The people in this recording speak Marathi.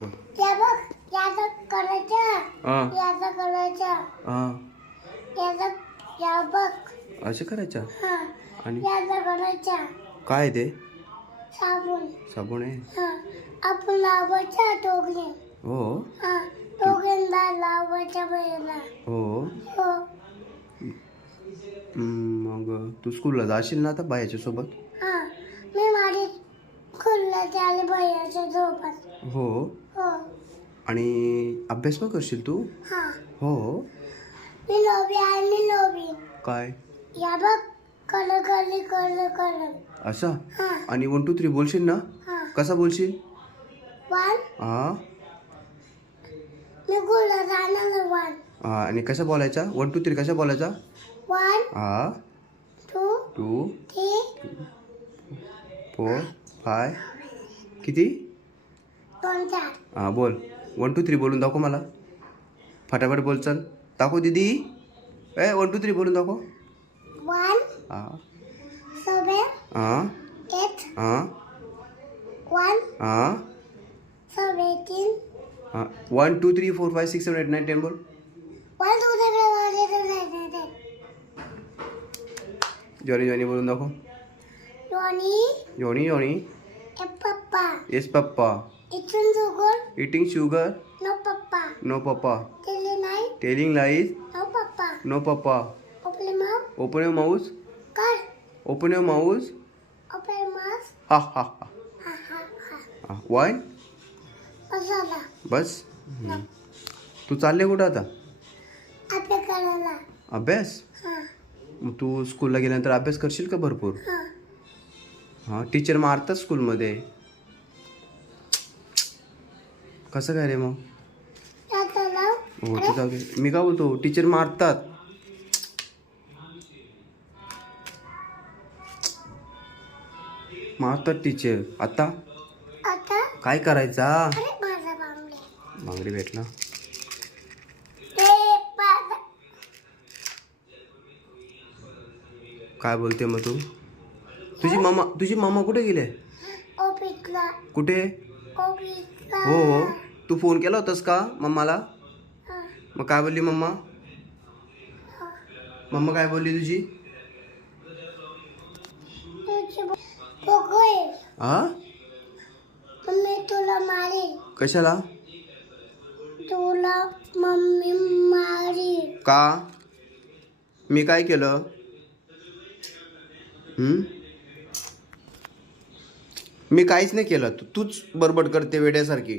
या बघ, याचं करायचं, हा याचं करायचं, हा याचं या बघ, असं करायचं. हा, आणि याचं करायचं, काय ते साबण, साबण आहे. हा, आपण लावायचं दोघे, हो हा, दोघांना लावायचं पहिला, हो. हो, मग तू स्कूलला जाशील ना आता बायाच्या सोबत. हा, मी माझी खुल्ला त्याला भैयाच्या सोबत, हो. हो, आणि अभ्यास पण करशील तू. हा, हो. मी लोभी आहे, मी लोभी, काय या बघ, कलर कलर कलर कलर, असं. हा, आणि 1 2 3 बोलशील ना. हा, कसा बोलशील. 1 हा मी गुला जाणार 1 हा. आणि कसा बोलायचा 1 2 3 कसा बोलायचा. 1 हा 2 2 3 4 5 किती. 2 4 हा बोल 1 2 3 बोलून दाखव मला. फटाफट बोल चल. दाखव दीदी. 1 2 3 बोलून दाखव. 1 हा 7 हा 8 हा 1 हा 17 हा. 1 2 3 4 5 6 7 8 9 10 बोल. 1 2 3 4 5 6 7 जॉनी जॉनी बोलून दाखव. Johnny Johnny Johnny. Papa yes papa. Eating sugar eating sugar. No Papa no papa. Telling night telling lies. No Papa no papa. Open mouth open your mouth. Car open your mouth. Open mouth ha ha ha Ha ha ha वाईन. Masala बस. तू चालले कुठं आता. Apa करायला अभ्यास. हा मग तू स्कूलला गेल्यानंतर अभ्यास करशील का भरपूर. हा हां टीचर मारतात स्कूलमध्ये. कसं काय रे मग. याला हो ते जाऊ दे. मी काय बोलतो टीचर मारतात. मारतात टीचर. आता आता काय करायचा. अरे माझा बांगडे बांगडी भेटला. ए माझा काय बोलते मग तू. तुझी मामा कुठे गेले. ऑफिसला कुठे. ऑफिसला हो हो. तू फोन केला होतास का मम्माला. हा मग काय बोलली मम्मा. मम्मा काय बोलली तुझी. तुझी बघोय हा मम्मी तुला मारी कशाला. तुला मम्मी मारी का मी काय केलं. मी काहीच नाही केलं. तूच बडबड करते वेड्यासारखी.